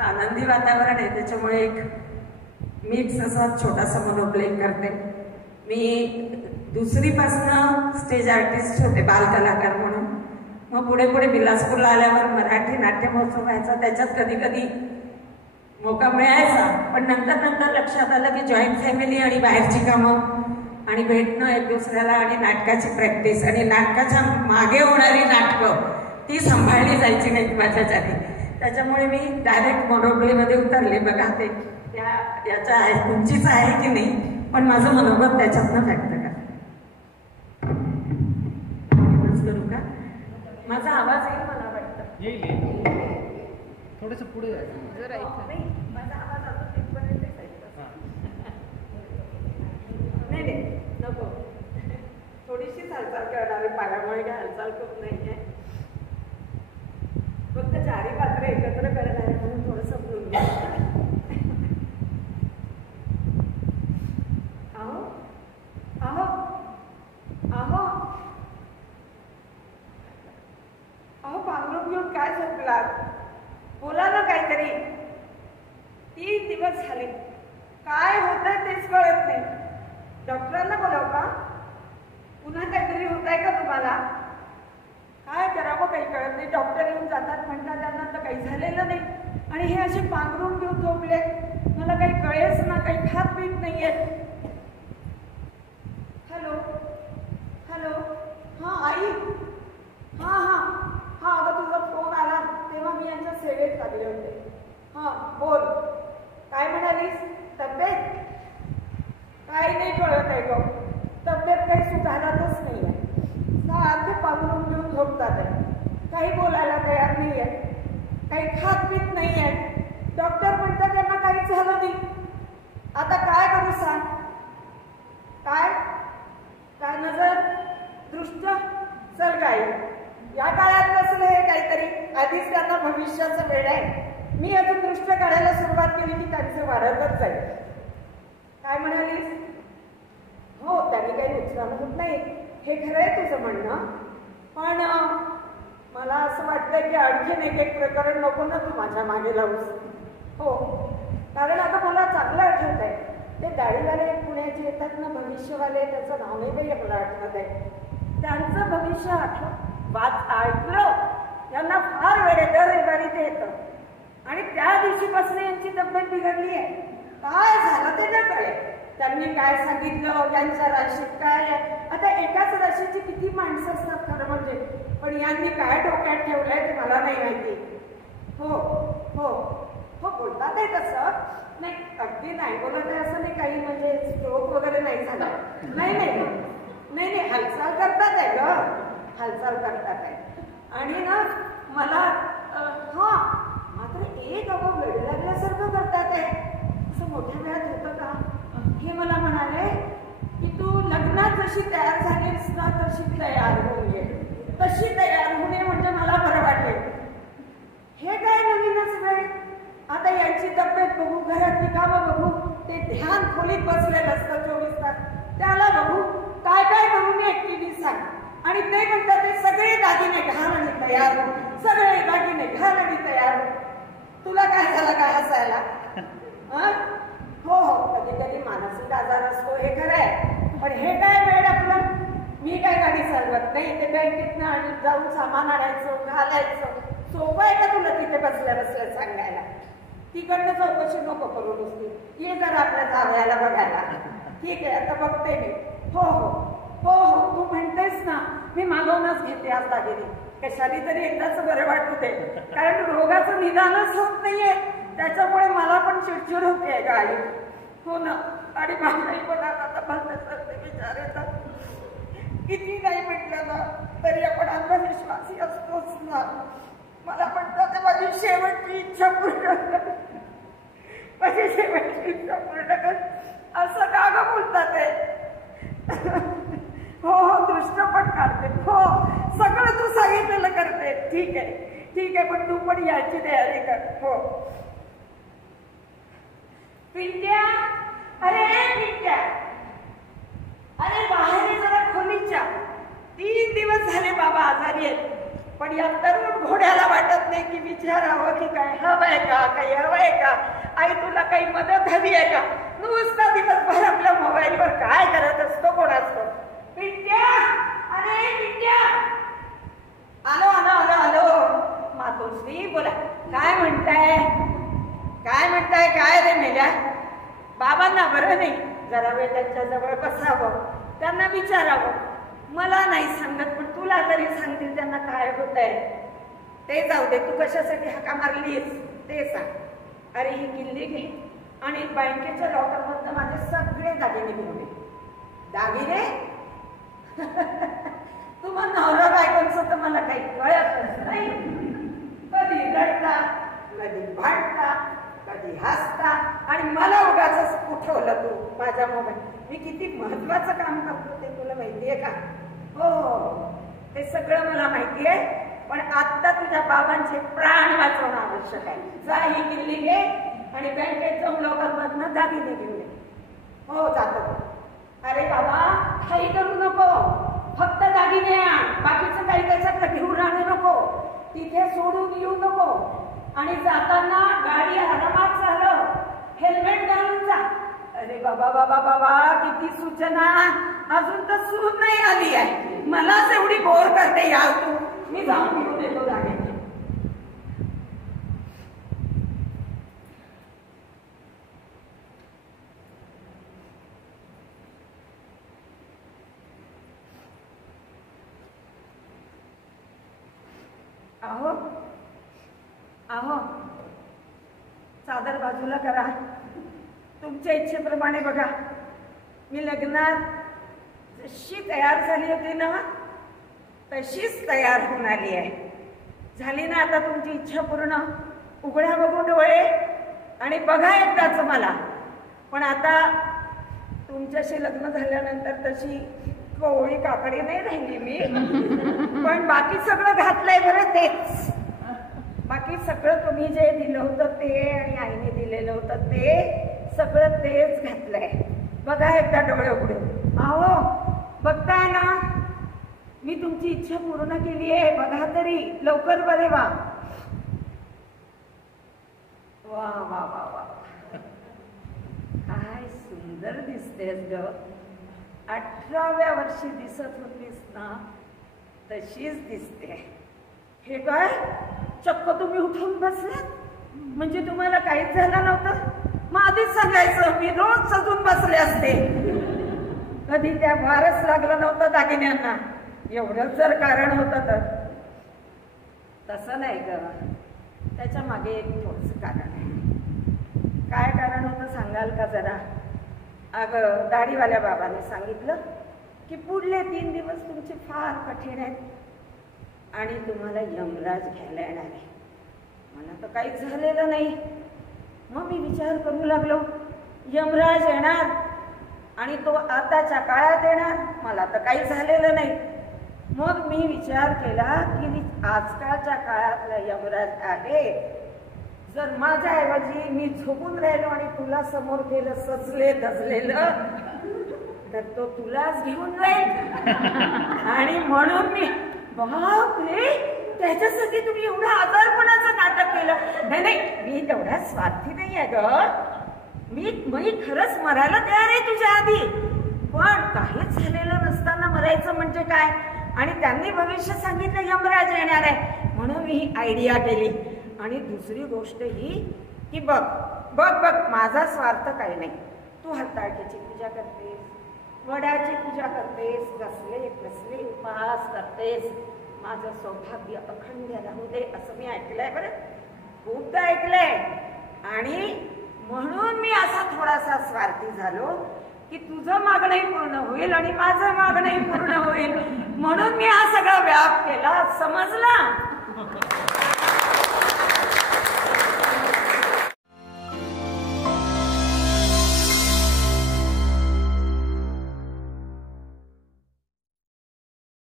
आनंदी वातावरण आहे, त्याच्यामुळे एक मीच असा छोटासा मोनोप्ले करते. मी दुसरीपासनं स्टेज आर्टिस्ट होते, बालकलाकार म्हणून. मग पुढे पुढे बिलासपूरला आल्यावर मराठी नाट्य महोत्सव व्हायचा, त्याच्यात कधी कधी मौका मिळायचा. पण नंतर नंतर लक्षात आलं की जॉईंट फॅमिली आणि बाहेरची कामं आणि भेटणं एक दुसऱ्याला आणि नाटकाची प्रॅक्टिस आणि नाटकाच्या मागे होणारी नाटकं ती सांभाळली जायची नाही माझ्याच्याने. त्याच्यामुळे मी डायरेक्ट मोनोप्लेमध्ये उतरले. बघा ते याच्या उंचीचं आहे की नाही, पण माझं मनोगत त्याच्यातनं व्यक्त करा. करू का? माझा आवाज येईल मला वाटतं. येईल थोडंसं पुढे नाही, माझा आवाज अजून तिथपर्यंत नाही नको. थोडीशी हालचाल करणार आहे, पायामुळे काय हालचाल खूप नाही आहे. फक्त चारी पात्र एकत्र करणार आहे म्हणून थोडंसं बोलून आहो आहो आहो अहो पांघरून घेऊन काय झोपलात? बोला ना काहीतरी. 3 दिवस झाले, काय होतंय तेच कळत नाही. डॉक्टरांना बोलाव का? पुन्हा काहीतरी होत आहे का तुम्हाला? काय करावं काही कळत नाही. डॉक्टर येऊन जातात, म्हणतात त्यांना तर काही झालेलं नाही, आणि हे असे पांघरून घेऊन झोपले. मला काही कळेच ना, काही खात पीत नाहीये. हॅलो हॅलो, हां आई, हां हां हां, अगं तुझा फोन आला तेव्हा मी यांच्या सेवेत लागले होते. हां बोल, काय म्हणालीस? तब्येत काही नाही कळत आहे गं. तब्येत काही सुधारतच नाही आहे. सारखे पांघरून घेऊन झोपतात आहे, काही बोलायला तयार नाही आहे, काही खात पीत नाही आहे. डॉक्टर म्हणतात त्यांना काही झालं नाही. आता काय करू सांग? काय काय नजर दृष्ट चल काय या काळात कसलं हे काहीतरी. आधीच त्यांना भविष्याचं वेळ आहे. मी अजून दृष्ट काढायला सुरुवात केली की त्यांचं वाढतच जाईल. काय म्हणालीस? हो, त्यांनी काही नुकसान होत नाही, हे खरं आहे तुझं म्हणणं. पण मला असं वाटतंय की आणखीन एक प्रकरण नको ना तू माझ्या मागे लावूस. हो, कारण आता मला चांगलं आठवत आहे, ते दाढीवाले पुण्याचे येतात ना, भविष्यवाले, त्याचं नाव नाही काही मला आठवत आहे. त्यांचं भविष्य ऐकलं, यांना फार वेळ आहे. दर रविवारी ते येतं आणि त्या दिवशीपासून यांची तब्येत बिघडली आहे. काय झालं ते न कळे. त्यांनी काय सांगितलं, त्यांच्या राशीत काय आहे. आता एकाच राशीची किती माणसं असतात खरं म्हणजे, पण यांनी काय डोक्यात ठेवलंय ते मला नाही माहिती. हो हो हो, बोलतात आहे तसं नाही, अगदी नाही बोलत आहे असं नाही काही, म्हणजे स्ट्रोक वगैरे नाही झाला. नाही नाही नाही नाही, हालचाल करतात आहे ग, हालचाल करतात आहे. आणि ना मला हां मात्र एक अगं वेळ लागल्यासारखं करतात आहे. असं मोठ्या वेळात होतं का? हे मला म्हणाले की तू लग्नात जशी तयार झालीस ना तशी तयार होऊन ये, तशी तयार होऊन ये म्हणजे मला बरं वाटेल. हे काय नवीनच वेळ. आता यांची तब्येत बघू, घरातली कामं बघू, ते ध्यान खोलीत बसलेलं असतं 24 तास, त्याला बघू, काय काय बघून एकटीने सांग. आणि ते म्हणतात ते सगळे दागिने घाल आणि तयार हो, सगळे दागिने घाल आणि तयार हो. तुला काय झालं काय हसायला? हो हो, कधी कधी मानसिक आजार असतो हे खरं आहे, पण हे काय वेळ आपलं. मी काय गाडी चालवत नाही, ते बँकेतनं आणि जाऊन सामान आणायचं, घालायचं. सोपं आहे का तुला तिथे बसल्या बसल्या सांगायला? तिकडनं चौकशी नको करू नुसती, ये जरा आपल्या जावयाला बघायला. ठीक आहे, आता बघते मी. हो हो हो हो, तू म्हणतेस ना, मी मागवूनच घेते आज दागिने. कशाने तरी एकदाच बरं वाटू दे, कारण रोगाचं निदानच होत नाहीये, त्याच्यामुळे मला पण चिडचिड होते गाडी. हो ना, आणि माझाही पण आता बघण्यासारखे विचार येतात. किती नाही म्हटलं ना तरी आपण अंधविश्वासी असतोच ना. मला म्हणतात माझी शेवटची इच्छा पूर्ण कर, माझी शेवटची इच्छा पूर्ण कर, असं का ग बोलतात ते? हो हो, दृष्ट पण काढते. हो, सगळं तू सांगितलेलं करते. ठीक आहे ठीक आहे, पण तू पण याची तयारी कर. हो पिंट्या, अरे पिंट्या, अरे बाहेर जरा खोलीच्या. 3 दिवस झाले बाबा आजारी आहेत. पण या तरुण घोड्याला वाटत नाही की विचारावं की काय हवंय का, काही हवंय का, आई तुला काही मदत हवी आहे का. नुसता दिवसभर आपल्या मोबाईलवर काय करत असतो कोणाच. पिंट्या, अरे पिंट्या, आलो आलो आलो आलो. मातोश्री बोला, काय म्हणताय, काय म्हणताय, काय रे मेल्या. बाबांना बरं नाही, जरा वेळ त्यांच्या जवळ बसावं, त्यांना विचारावं. मला नाही सांगत पण तुला तरी सांगतील त्यांना काय होत आहे ते. जाऊ दे, तू कशासाठी हाका मारलीस ते सांग. अरे ही किल्ली घे आणि बँकेच्या लॉकरमधनं माझे सगळे दागिने घेऊन ये. दागिने तुम्हाला नवरा बायकोंचं तर मला काही कळतच नाही. कधी रडता, कधी भांडता, कधी हसता आणि मला उगाच उठवलं तू माझ्या मोबाईल. मी किती महत्वाचं काम करतो ते तुला माहितीये का. हो ते सगळं मला माहिती आहे, पण आता तुझ्या बाबांचे प्राण वाचवणं आवश्यक आहे. जा ही किल्ली घे आणि बँकेत जाऊन लॉकरमधनं दागिने घेऊन ये. हो जातो. अरे बाबा काही करू नको, फक्त दागिने आण, बाकीचं काही त्याच्यात घेऊन आणू नको, तिथे सोडून येऊ नको. आणि जाताना गाडी आरामात चालव, हेल्मेट घालून जा. अरे बाबा बाबा बाबा किती सूचना, अजून तर सून नाही आली आहे, मलाच एवढी बोर करते यार तू. मी जाऊन घेऊन येतो दागिने. अहो अहो चादर बाजूला करा. तुमच्या इच्छेप्रमाणे बघा, मी लग्नात जशी तयार झाली होती ना तशीच तयार होऊन आली आहे. झाली ना आता तुमची इच्छा पूर्ण. उघड्या बघून डोळे आणि बघा एकदाच मला. पण आता तुमच्याशी लग्न झाल्यानंतर तशी कोवळी काकडी नाही राहिली मी, पण बाकी सगळं घातलंय बरं. तेच बाकी सगळं तुम्ही जे दिलं होतं ते आणि आईने दिलेलं होतं ते सगळं तेच घातलंय. बघा एकदा डोळे उघडून. अहो बघताय ना, मी तुमची इच्छा पूर्ण केली आहे. बघा तरी लवकर बरे वा. वा वा वा वा, काय सुंदर दिसतेस ग. 18व्या वर्षी दिसत होतीस ना तशीच दिसते. हे काय चक्क तुम्ही उठून बसलात, म्हणजे तुम्हाला काहीच झालं नव्हतं. मग आधीच सांगायचं, मी रोज सजून बसले असते. कधी त्या वारच लागलं नव्हतं दागिन्यांना, एवढंच जर कारण होतं तर. तसं नाही ग, त्याच्या मागे एक थोडंसं कारण आहे. काय कारण होतं सांगाल का जरा. अगं दाढीवाल्या बाबाने सांगितलं की पुढले 3 दिवस तुमचे फार कठीण आहेत आणि तुम्हाला यमराज घ्यायला येणार आहे. मला तर काहीच झालेलं नाही. मग मी विचार करू लागलो, यमराज येणार आणि तो आताच्या काळात येणार, मला तर काही झालेलं नाही. मग मी विचार केला की आजकालच्या काळातला यमराज आहे, जर माझ्याऐवजी मी झोपून राहिलो आणि तुला समोर गेलं सजले धजलेलं तर तो तुलाच घेऊन जाईल. आणि म्हणून मी बापरे, त्याच्यासाठी तुम्ही एवढं आजारपणाचं नाटक केलं. नाही नाही, मी तेवढा स्वार्थी नाही आहे ग. मी खरंच मरायला तयार आहे तुझ्या आधी, पण काहीच झालेलं नसताना मरायचं म्हणजे काय. आणि त्यांनी भविष्य सांगितलं यमराज येणार आहे, म्हणून मी ही आयडिया केली. आणि दुसरी गोष्ट ही की बघ बघ बघ, माझा स्वार्थ काही नाही. तू हरताळकीची पूजा करतेस, वडाची पूजा करतेस, कसले कसले उपवास करतेस. माझं सौभाग्य अखंड राहू दे असं मी ऐकलंय बरं, खूपदा ऐकलंय. आणि म्हणून मी असा थोडासा स्वार्थी झालो की तुझं मागणंही पूर्ण होईल आणि माझं मागणंही पूर्ण होईल, म्हणून मी हा सगळा व्याप केला. समजला.